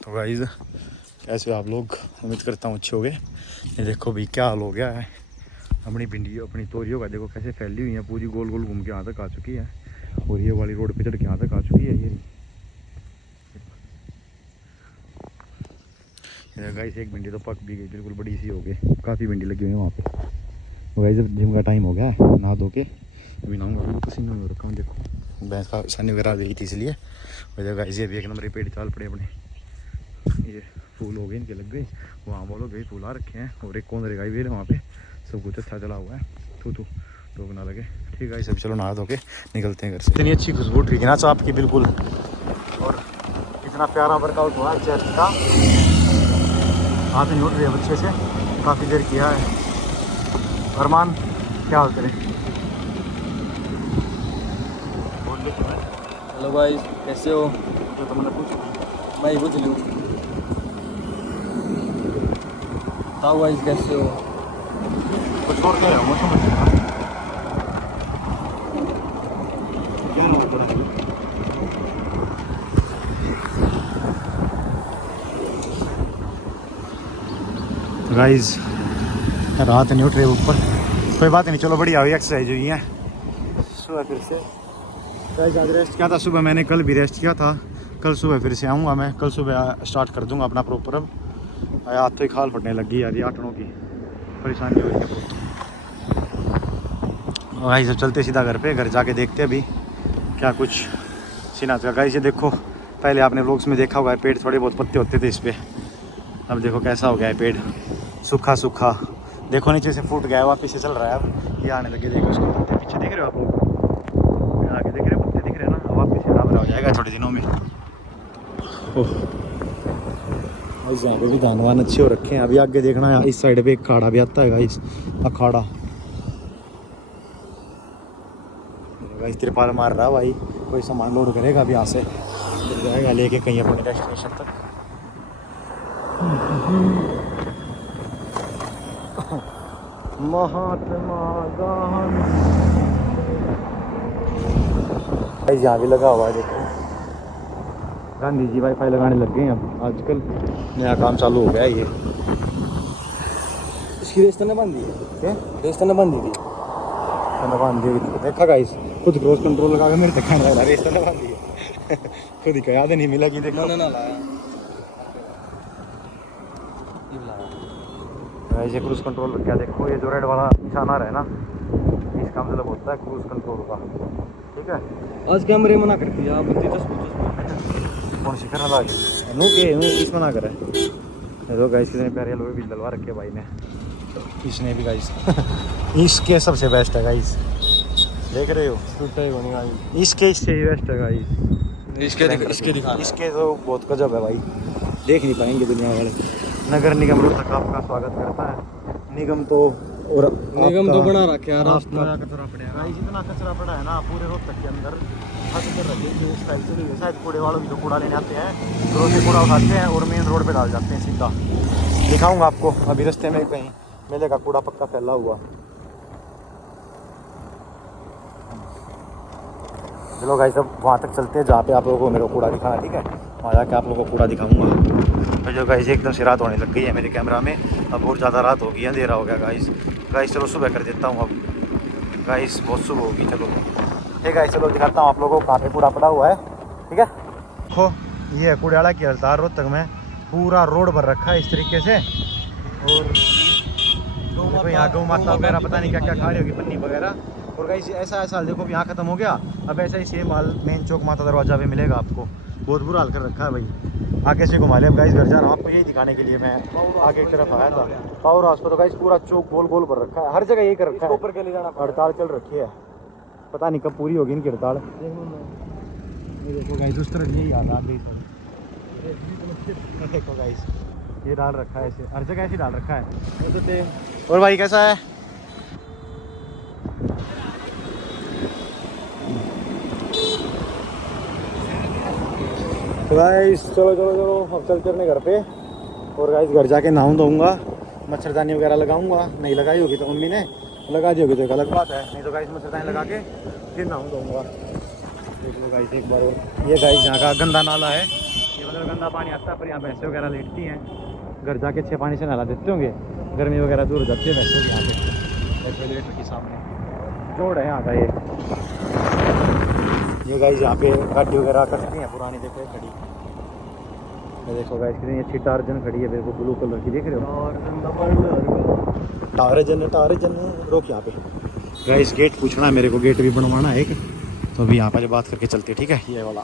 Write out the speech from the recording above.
तो गाइस कैसे हो आप लोग। उम्मीद करता हूँ अच्छे हो गए। ये देखो भाई क्या हाल हो गया है अपनी भिंडी अपनी तोरियों का। देखो कैसे फैली हुई है, पूरी गोल गोल घूम के यहाँ तक आ चुकी है और ये वाली रोड पे चढ़ के यहाँ तक आ चुकी है। ये गाइस एक भिंडी तो पक भी गई, बिल्कुल बड़ी सी हो गई। काफ़ी भिंडी लगी हुई है वहाँ पे। तो गाइस जिम का टाइम हो गया है, नहा धो के अभी नहाऊंगा। अभी पसीना हो रखा हूँ, देखो भैंस का सनी वगैरह गई थी इसलिए। और गाइस ये भी एक नंबर पेड़ चाल पड़े अपने। ये फूल हो गए इनके लग गए, वहाँ बोलो गई फूल आ रखे हैं और एक कौन रेगाई भी है वहाँ पे। सब कुछ अच्छा चला हुआ है, थू तो ना लगे। ठीक है सब चलो नहा धो के निकलते हैं घर से। इतनी अच्छी खुशबू उठ रही है ना चाप की बिल्कुल, और इतना प्यारा वर्कआउट हुआ है चेस्ट का। हाथ नहीं उठ रही है अच्छे से, काफ़ी देर किया है। अरमान क्या हाल करें। हेलो भाई कैसे हो। जो तो मैंने पूछ भाई पूछ लूँ बताओ भाई कैसे हो। कुछ और क्या है मौसम अच्छा था। गाइस रात नहीं उठ रहे ऊपर, कोई बात नहीं, चलो बढ़िया हुई एक्सरसाइज हुई है। सुबह फिर से गाइस आज रेस्ट किया था, सुबह मैंने कल भी रेस्ट किया था। कल सुबह फिर से आऊँगा मैं, कल सुबह स्टार्ट कर दूँगा अपना प्रॉपर। अब हाथ तो ही खाल फटने लगी यार, ये आठनों की परेशानी हो रही है बहुत। गाइस सब चलते सीधा घर पे, घर जाके देखते अभी क्या कुछ सीना का। गाइस ये देखो पहले आपने व्लॉग्स में देखा होगा पेड़ थोड़े बहुत पत्ते होते थे इस पर, अब देखो कैसा हो गया है पेड़, सूखा सूखा। देखो नीचे से फूट गया है, वापस से चल रहा है। अब ये आने लगे, देखो उसके पत्ते पीछे देख रहे हो आप लोग, आगे देख रहे हो पत्ते दिख रहे हैं ना, वापस से डाबरा हो जाएगा थोड़े दिनों में। ओह यहाँ पे भी धान वान अच्छे हो रखे हैं। अभी आगे देखना है इस साइड पे एक खाड़ा भी आता है गाइस, अखाड़ा। गाइस तिरपाल मार रहा है भाई, कोई सामान लोड करेगा अभी यहाँ से, फिर जाएगा लेके कहीं अपने डेस्टिनेशन तक। महात्मा गांधी यहाँ भी लगा हुआ है देखो, गांधी जी वाईफाई लगाने लग गए हैं अब आजकल, नया काम चालू हो गया है ये। इसकी रेस्ट ने बांधी है क्या रेस्ट ने बांधी थी बांध दी, देखा गाइस खुद क्रॉस कंट्रोल लगा के मेरे तक खाने लगा, रेस तो बांधी है। खुद ही का याद नहीं मिला कि देखो ना लाया ये क्रूज कंट्रोल लग गया। देखो ये जो रेड वाला निशान आ रहा है ना, इसका मतलब होता है क्रूज कंट्रोल का। ठीक है आज कैमरे मना करती है आप कौन सी करना लगा नू के इस मना करे। तो गाइस कितने प्यारे लोग भी डलवा रखे भाई ने, इसने भी गाइस। इसके सबसे बेस्ट है गाइस, देख रहे हो इसके इससे ही बेस्ट है गाइस। इसके तो बहुत गजब है भाई, देख नहीं पाएंगे दुनिया वाले। नगर निगम रोहतक आपका स्वागत करता है। निगम तो और निगम तो बना रखे यार कचरा पड़ा है गाइस, इतना कचरा पड़ा है ना पूरे रोहतक के अंदर। शायद कूड़े वालों भी तो कूड़ा लेने आते हैं, रोड से कूड़ा उठाते हैं और मेन रोड पे डाल जाते हैं सीधा। दिखाऊंगा आपको अभी रास्ते में कहीं मेले का कूड़ा पक्का फैला हुआ। चलो गाइस अब वहाँ तक चलते हैं जहाँ पे आप लोगों को मेरे को कूड़ा दिखाना, ठीक है वहाँ जाके आप लोगों को कूड़ा दिखाऊंगा। तो जो गाइस एकदम से रात होने लग गई है मेरे कैमरा में, अब बहुत ज़्यादा रात हो गई है, अंधेरा हो गया गाइस चलो सुबह कर देता हूँ अब। गाइस बहुत सुबह होगी, चलो ठीक है चलो दिखाता हूँ आप लोगों को कहाँ पे कूड़ा पड़ा हुआ है। ठीक है देखो ये है कूड़ेवाला की हड़ताल रोहतक में, पूरा रोड भर रखा है इस तरीके से। और यहाँ गौ माता वगैरह पता नहीं क्या क्या खा रही होगी, पन्नी वगैरह। और गाइस ऐसा देखो यहाँ खत्म हो गया, अब ऐसा ही सेम हाल मेन चौक माता दरवाजा पे मिलेगा आपको। बहुत बुरा हाल कर रखा है भाई, आगे से घुमा लिया। अब गाइस घर जा रहा हूँ, आपको यही दिखाने के लिए मैं आगे की तरफ आया था पावर हाउस पर। तो गाइस पूरा चौक गोल गोल भर रखा है, हर जगह यही कर रखा है, ऊपर के ले जाना हड़ताल चल रखी है, पता नहीं कब पूरी होगी इनकी हड़ताल। देखो गाइस उस तरफ यही हाल है, देखो गाइस ये डाल रखा है ऐसे, हर जगह ऐसे डाल रखा है। और भाई कैसा है तो गाइस चलो अब चलते अपने घर पे। और गाइस घर जाके नहाऊं धोऊंगा, मच्छरदानी वगैरह लगाऊंगा, नहीं लगाई होगी तो मम्मी ने लगा दी होगी तो एक अलग बात है, नहीं तो गाइस मच्छरदानी लगा के फिर नहाऊं धोऊंगा। देख लो गाइस एक बार और, ये गाइस यहाँ का गंदा नाला है ये मतलब गंदा पानी आता है, पर यहाँ भैंसें वगैरह लेटती हैं। घर जाके अच्छे पानी से नहला देते होंगे, गर्मी वगैरह दूर हो जाती है भैंसों की। यहाँ पे टॉयलेट के सामने जोड़ है यहाँ का ये गाइस यहाँ पे गाड़ी वगैरह करती हैं पुरानी। देखो ये खड़ी, ये देखो गाइस कितनी अच्छी टार्जन खड़ी है, मेरे को ब्लू कलर की, देख रहे हो? टार्जन रोक यहाँ पे गाइस। गेट पूछना है मेरे को, गेट भी बनवाना है एक, तो अभी यहाँ पर बात करके चलते, ठीक है? ये वाला